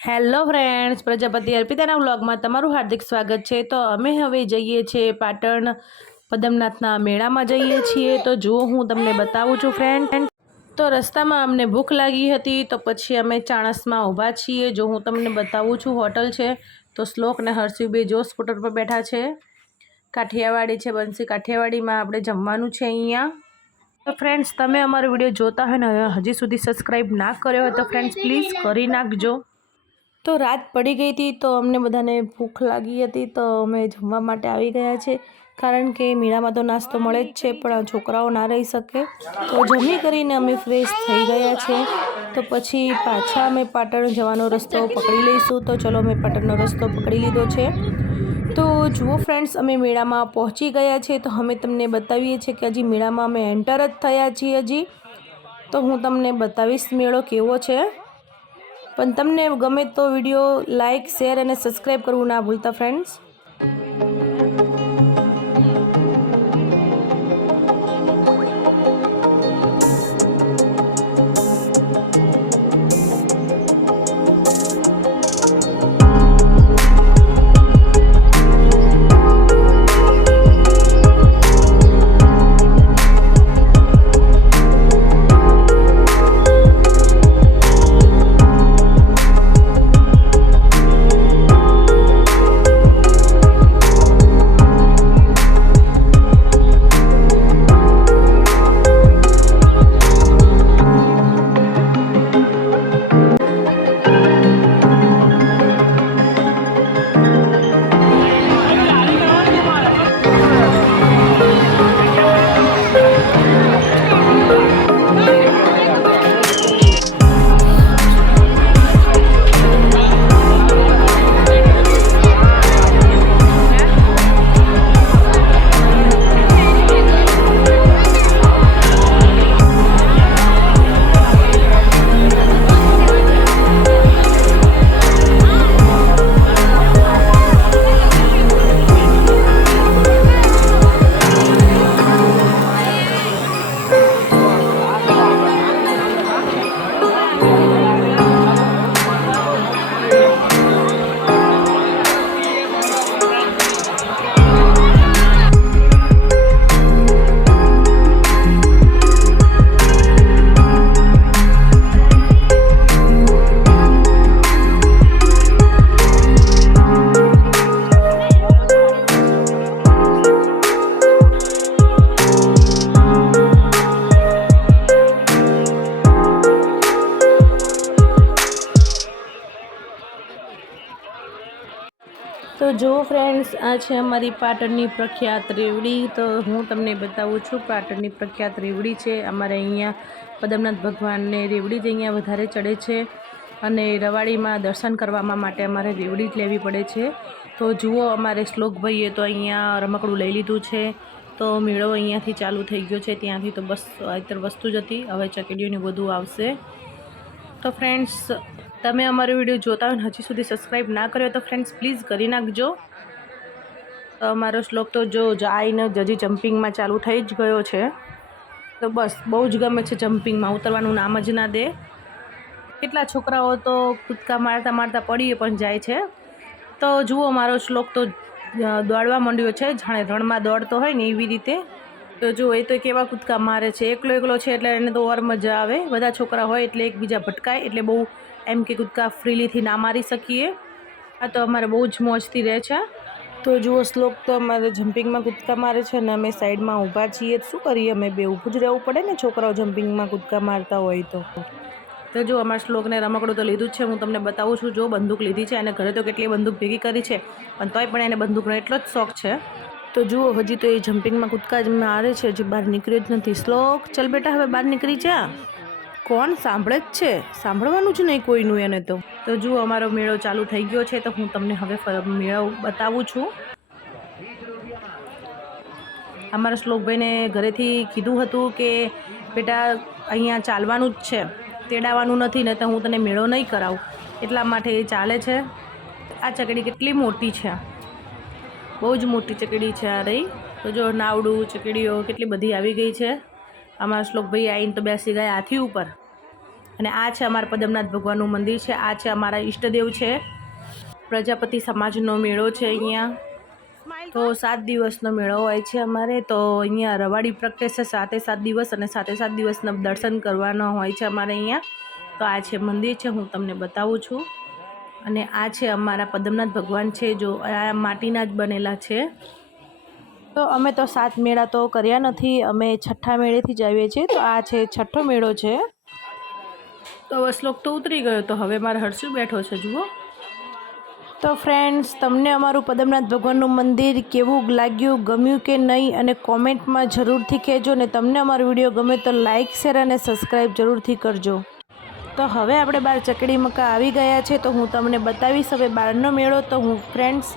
Hello friends, Prajapati અર્પિતાના વ્લોગમાં તમારું હાર્દિક સ્વાગત છે। તો અમે હવે જઈએ છીએ પાટણ પદમનાથના મેળામાં જઈએ છીએ। તો જુઓ હું તમને બતાવું છું ફ્રેન્ડ। તો રસ્તામાં અમને ભૂખ લાગી હતી, તો પછી અમે ચાણસમાં ઊભા છીએ। જો હું તમને બતાવું છું, હોટલ છે। તો શ્લોક ને હર્ષિવ બે જો સ્કૂટર પર બેઠા છે। કાઠિયાવાડી છે, બંસી કાઠિયાવાડીમાં આપણે જમવાનું છે અહીંયા। તો ફ્રેન્ડ્સ, તમે અમારો વિડીયો જોતા હોય ને હજી સુધી સબસ્ક્રાઈબ ના કર્યો હોય તો ફ્રેન્ડ્સ પ્લીઝ કરી નાખજો। તો રાત પડી ગઈ હતી, તો અમને બધાને ભૂખ લાગી હતી, તો અમે જમવા માટે આવી ગયા છે। કારણ કે મેળામાં તો નાસ્તો મળે જ છે, પણ છોકરાઓ ના રહી શકે, તો જમી કરીને અમે ફ્રેશ થઈ ગયા છે। તો પછી પાછા અમે પાટણ જવાનો રસ્તો પકડી લઈશું। તો ચલો, અમે પાટણનો રસ્તો પકડી લીધો છે। તો જુઓ ફ્રેન્ડ્સ, અમે મેળામાં પહોંચી ગયા છે। તો અમે તમને બતાવીએ છીએ કે હજી મેળામાં અમે એન્ટર જ થયા છીએ હજી। તો હું તમને બતાવીશ મેળો કેવો છે। પણ તમને ગમે તો વિડીયો લાઇક, શેર અને સબસ્ક્રાઈબ કરવું ના ભૂલતા ફ્રેન્ડ્સ। તો જો ફ્રેન્ડ્સ, આ છે અમારી પાટણની પ્રખ્યાત રેવડી। તો હું તમને બતાવું છું, પાટણની પ્રખ્યાત રેવડી છે અમારે અહીંયા। પદમનાથ ભગવાનને રેવડી જ અહીંયા વધારે ચડે છે, અને રવાડીમાં દર્શન કરવામાં માટે અમારે રેવડી જ લેવી પડે છે। તો જુઓ, અમારે શ્લોકભાઈએ તો અહીંયા રમકડું લઈ લીધું છે। તો મેળો અહીંયાથી ચાલુ થઈ ગયો છે, ત્યાંથી તો બસ અત્યારે વસ્તુ જ હતી, હવે ચકડીઓને બધું આવશે। તો ફ્રેન્ડ્સ, તમે અમારો વિડીયો જોતા હોય ને હજી સુધી સબસ્ક્રાઈબ ના કર્યો તો ફ્રેન્ડ્સ પ્લીઝ કરી નાખજો। તો અમારો શ્લોક તો જો આવીને હજી જમ્પિંગમાં ચાલુ થઈ જ ગયો છે। તો બસ બહુ જ ગમે છે જમ્પિંગમાં, ઉતરવાનું નામ જ ના દે। કેટલા છોકરાઓ તો કૂદકા મારતા મારતા પડીએ પણ જાય છે। તો જુઓ, મારો શ્લોક તો દોડવા માંડ્યો છે, જાણે રણમાં દોડતો હોય ને એવી રીતે। તો જો એ તો કેવા કૂદકા મારે છે, એકલો છે એટલે એને તો ઓર મજા આવે। બધા છોકરા હોય એટલે એકબીજા ભટકાય, એટલે બહુ એમ કે કૂદકા ફ્રીલીથી ના મારી શકીએ। આ તો અમારે બહુ જ મોજથી રહે છે। તો જુઓ, શ્લોક તો અમારે જમ્પિંગમાં કૂદકા મારે છે ને અમે સાઈડમાં ઊભા છીએ। શું કરીએ, અમે બે ઊભું જ રહેવું પડે ને છોકરાઓ જમ્પિંગમાં કૂદકા મારતા હોય તો જો અમારા શ્લોકને રમકડું તો લીધું જ છે। હું તમને બતાવું છું, જો બંદૂક લીધી છે, અને ઘરે તો કેટલી બંદૂક ભેગી કરી છે, પણ તોય પણ એને બંદૂકનો એટલો જ શોખ છે। તો જુઓ, હજી તો એ જમ્પિંગમાં કૂદકા જ મારે છે, હજી બહાર નીકળ્યો જ નથી। શ્લોક, ચલ બેટા, હવે બહાર નીકળી જા। કોણ સાંભળે જ છે, સાંભળવાનું જ નહીં કોઈનું એને તો જુઓ, અમારો મેળો ચાલુ થઈ ગયો છે। તો હું તમને હવે મેળો બતાવું છું। અમારા શ્લોકભાઈને ઘરેથી કીધું હતું કે બેટા અહીંયા ચાલવાનું જ છે, તેડાવવાનું નથી, ને તો હું તને મેળો નહીં કરાવું, એટલા માટે એ ચાલે છે। આ ચકડી કેટલી મોટી છે, બહુ જ મોટી ચકડી છે આ રહી। તો જો નાવડું, ચકડીઓ કેટલી બધી આવી ગઈ છે। અમારા શ્લોકભાઈ આવીને તો બેસી ગયા હાથી ઉપર, અને આ છે અમારા પદમનાથ ભગવાનનું મંદિર છે. આ છે અમારા ઈષ્ટદેવ છે. પ્રજાપતિ સમાજનો મેળો છે અહીંયા. તો 7 દિવસનો મેળો હોય છે અમારે. તો અહીંયા રવાડી પ્રગટે છે 7 દિવસ, અને 7 દિવસના દર્શન કરવાનો હોય છે અમારે અહીંયા. તો આ છે મંદિર છે, હું તમને બતાવું છું. અને આ છે અમારા પદમનાથ ભગવાન છે, જો આ માટીના જ બનેલા છે. તો અમે તો 7 મેળા તો કર્યા નથી, અમે 6ઠ્ઠા મેળેથી જ આવીએ છીએ. તો આ છે 6ઠ્ઠો મેળો છે. તો શ્લોક તો ઉતરી ગયો, તો હવે મારે હર્ષુ બેઠો છે, જુઓ. તો ફ્રેન્ડ્સ, તમને અમારું પદમનાથ ભગવાનનું મંદિર કેવું લાગ્યું, ગમ્યું કે નહીં, અને કોમેન્ટમાં જરૂરથી કહેજો. ને તમને અમારો વિડીયો ગમે તો લાઇક, શેર અને સબસ્ક્રાઈબ જરૂરથી કરજો. તો હવે આપણે બહાર ચકડી મકા આવી ગયા છે, તો હું તમને બતાવીશ હવે બહારનો મેળો. તો હું ફ્રેન્ડ્સ,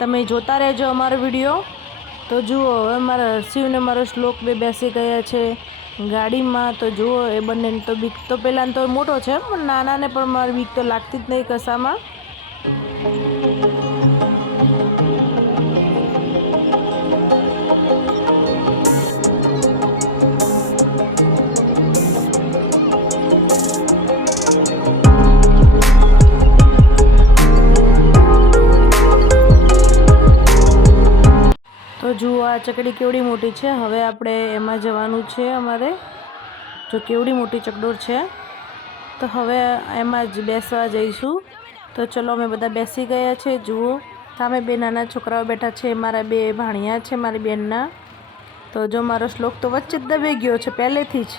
તમે જોતા રહેજો અમારો વિડીયો. તો જુઓ, હવે મારા હર્ષિવને મારો શ્લોક બેસી ગયા છે ગાડીમાં. તો જુઓ, એ બંને તો બીક તો પહેલાં તો મોટો છે, પણ નાનાને પણ મારી બીક તો લાગતી જ નહીં કસામાં. તો જુઓ, આ ચકડી કેવડી મોટી છે. હવે આપણે એમાં જવાનું છે અમારે. જો કેવડી મોટી ચકડોળ છે. તો હવે એમાં જ બેસવા જઈશું. તો ચલો, અમે બધા બેસી ગયા છે. જુઓ, સામે 2 નાના છોકરાઓ બેઠા છે, મારા 2 ભાણિયા છે મારી બેનના. તો જો મારો શ્લોક તો વચ્ચે જ દબાઈ ગયો છે પહેલેથી જ,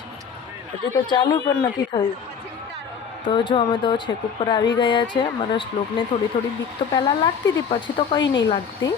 હજી તો ચાલુ પણ નથી થયું. તો જો અમે તો છેક ઉપર આવી ગયા છે. મારા શ્લોકને થોડી બીક તો પહેલાં લાગતી હતી, પછી તો કંઈ નહીં લાગતી.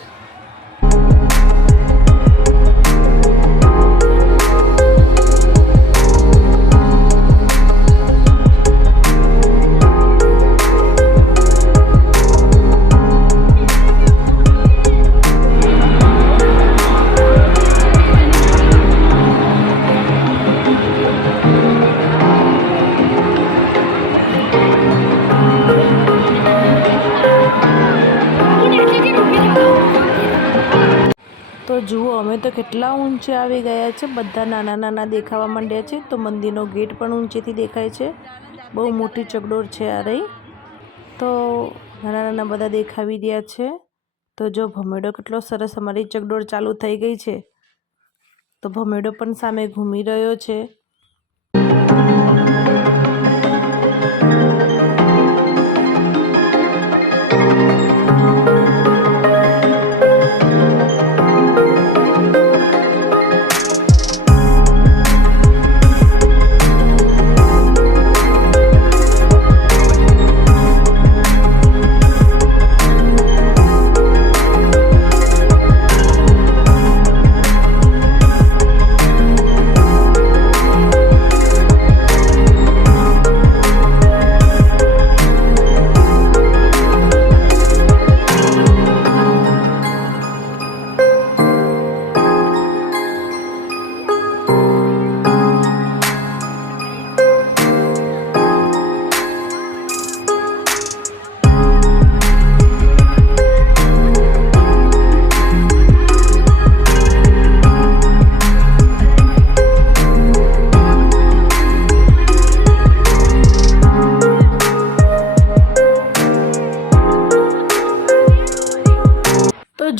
તો જુઓ, અમે તો કેટલા ઊંચે આવી ગયા છે. બધા નાના દેખાવા માંડ્યા છે. તો મંદિરનો ગેટ પણ ઊંચેથી દેખાય છે. બહુ મોટી ચકડોળ છે આ રહી. તો નાના બધા દેખાવી રહ્યા છે. તો જો ભમેડો કેટલો સરસ, અમારી ચકડોળ ચાલુ થઈ ગઈ છે. તો ભમેડો પણ સામે ઘૂમી રહ્યો છે.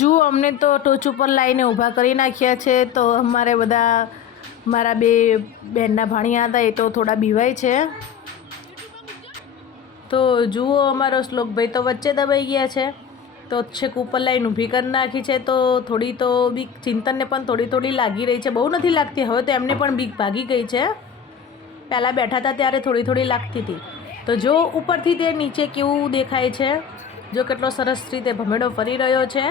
જુઓ, અમને તો ટોચ ઉપર લાવીને ઊભા કરી નાખ્યા છે. તો અમારે બધા મારા 2 બહેનના ભાણિયા હતા, એ તો થોડા બીવાય છે. તો જુઓ, અમારો શ્લોકભાઈ તો વચ્ચે દબાઈ ગયા છે. તો છેક ઉપર લાવીને ઊભી કરી નાખી છે. તો થોડી તો બીક ચિંતનને પણ થોડી લાગી રહી છે. બહુ નથી લાગતી, હવે તો એમને પણ બીક ભાગી ગઈ છે. પહેલાં બેઠા હતા ત્યારે થોડી લાગતી હતી. તો જો ઉપરથી તે નીચે કેવું દેખાય છે. જો કેટલો સરસ રીતે ભમેડો ફરી રહ્યો છે.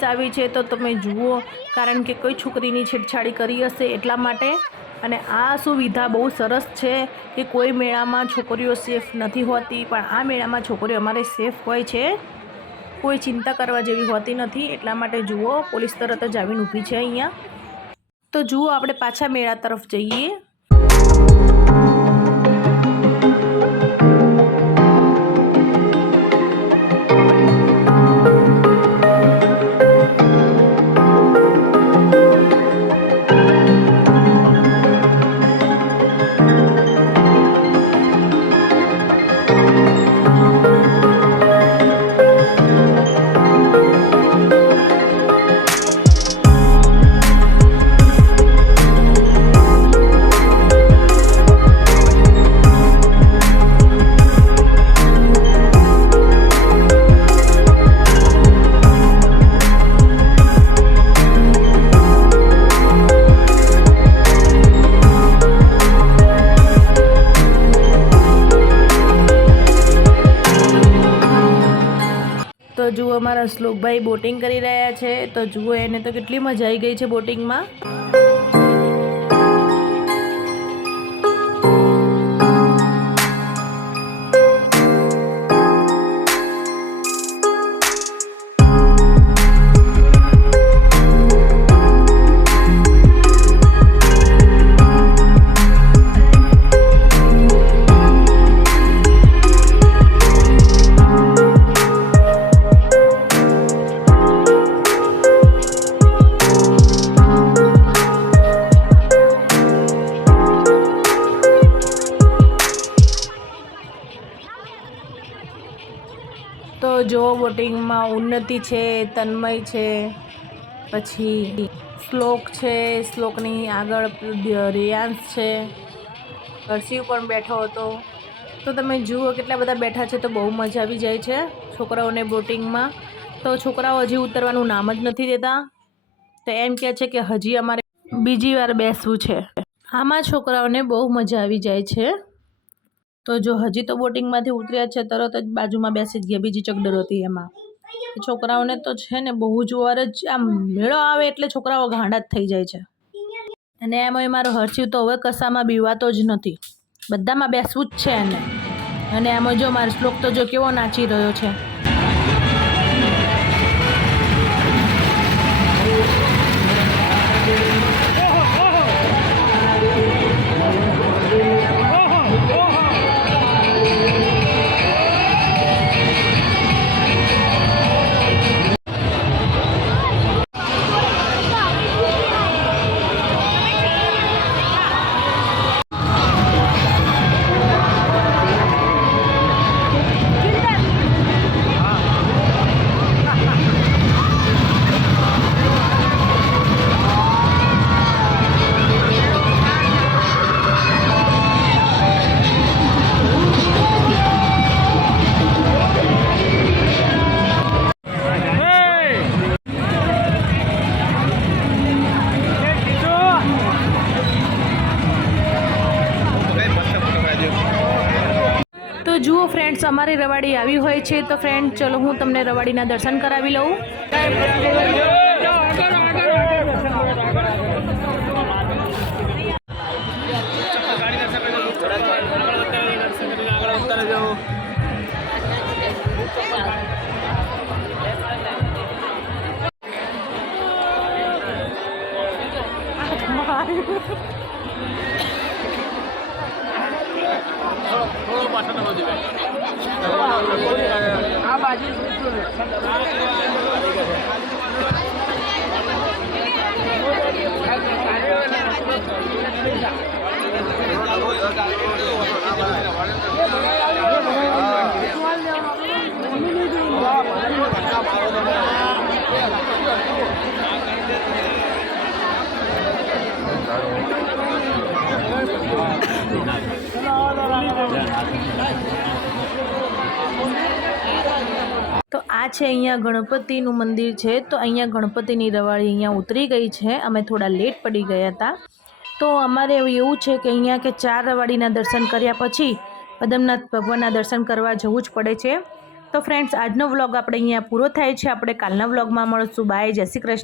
પોલીસ આવી છે તો તમે જુઓ, કારણ કે કોઈ છોકરીની છેડછાડી કરી હશે એટલા માટે. અને આ સુવિધા બહુ સરસ છે કે કોઈ મેળામાં છોકરીઓ સેફ નથી હોતી, પણ આ મેળામાં છોકરીઓ અમારે સેફ હોય છે, કોઈ ચિંતા કરવા જેવી હોતી નથી. એટલા માટે જુઓ, પોલીસ તરત જ આવીને ઊભી છે અહીંયા. તો જુઓ, આપણે પાછા મેળા તરફ જઈએ. તો જુઓ, અમારા શ્લોકભાઈ બોટિંગ કરી રહ્યા છે. તો જુઓ, એને તો કેટલી મજા આવી ગઈ છે બોટિંગમાં. તો જો, બોટિંગમાં ઉન્નતિ છે, તન્મય છે, પછી શ્લોક છે, શ્લોકની આગળ રેયાંશ છે, હર્ષિવ પણ બેઠો હતો. તો તમે જુઓ કેટલા બધા બેઠા છે. તો બહુ મજા આવી જાય છે છોકરાઓને બોટિંગમાં. તો છોકરાઓ હજી ઉતરવાનું નામ જ નથી દેતા. તો એમ કહે છે કે હજી અમારે બીજી વાર બેસવું છે. આમાં છોકરાઓને બહુ મજા આવી જાય છે. તો જો, હજી તો બોટિંગમાંથી ઉતર્યા છે, તરત જ બાજુમાં બેસી જ ગયા બીજી ચકડર હતી એમાં. છોકરાઓને તો છે ને બહુ જોવાર જ, આમ મેળો આવે એટલે છોકરાઓ ગાંડા જ થઈ જાય છે. અને એમાંય મારો હર્ષિવ તો હવે કશામાં બીવાતો જ નથી, બધામાં બેસવું જ છે એને. અને એમાં જો મારો શ્લોક તો જો કેવો નાચી રહ્યો છે. તો જુઓ ફ્રેન્ડ્સ, અમારી રવાડી આવી હોય છે. તો ફ્રેન્ડ, ચલો હું તમને રવાડીના દર્શન કરાવી લઉં. આ બાજુ તો આ છે અહીંયા ગણપતિનું મંદિર છે. તો અહીંયા ગણપતિની રવાડી અહીંયા ઉતરી ગઈ છે. અમે થોડા લેટ પડી ગયા હતા. તો અમારે એવું છે કે અહીંયા કે 4 રવાડીના દર્શન કર્યા પછી પદમનાથ ભગવાનના દર્શન કરવા જવું જ પડે છે. તો ફ્રેન્ડ્સ આજનો વ્લોગ આપણે અહીંયા પૂરો થાય છે. આપણે કાલના વ્લોગમાં મળશું. બાય, જય શ્રી કૃષ્ણ.